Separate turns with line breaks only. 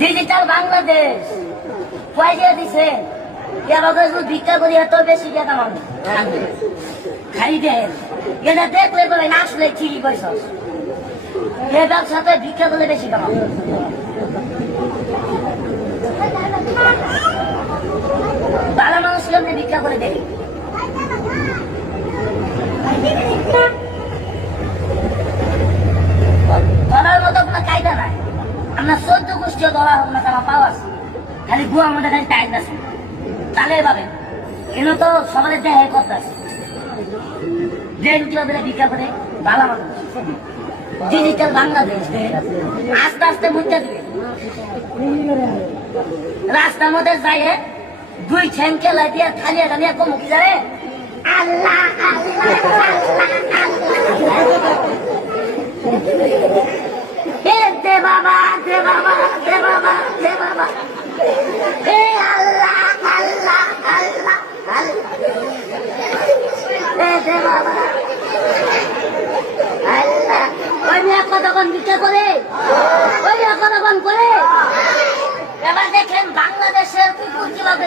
Digital Bangladesh পয়সা দিছে ভিক্ষা করি এত বেশি টাকা খাই দেন দেখলে বলে না আসলে চিলি এ ব্যবসাতে ভিক্ষা করলে বেশি কামাবো ভালো মানুষ ভিক্ষা করে দেখি হোক না তারা খালি গুয়ার মধ্যে খালি টাইট আছে। তাহলে এগুলো তো সবাই দেহে করতে ভালো ডিজিটাল বাংলাদেশ আস্তে আস্তে রাস্তার মধ্যে যাই দুই ঠ্যাং খেলা দিয়ে খালি এটা নিয়ে কম, কি জানে? আল্লাহ আল্লাহ এ দে বাবা দে বাবা দে বাবা দে বাবা এ আল্লাহ আল্লাহ আল্লাহ আল্লাহ। কতক্ষণ ভিক্ষা করে ওই কতক্ষণ করে এবার দেখেন বাংলাদেশের কুকুর কীভাবে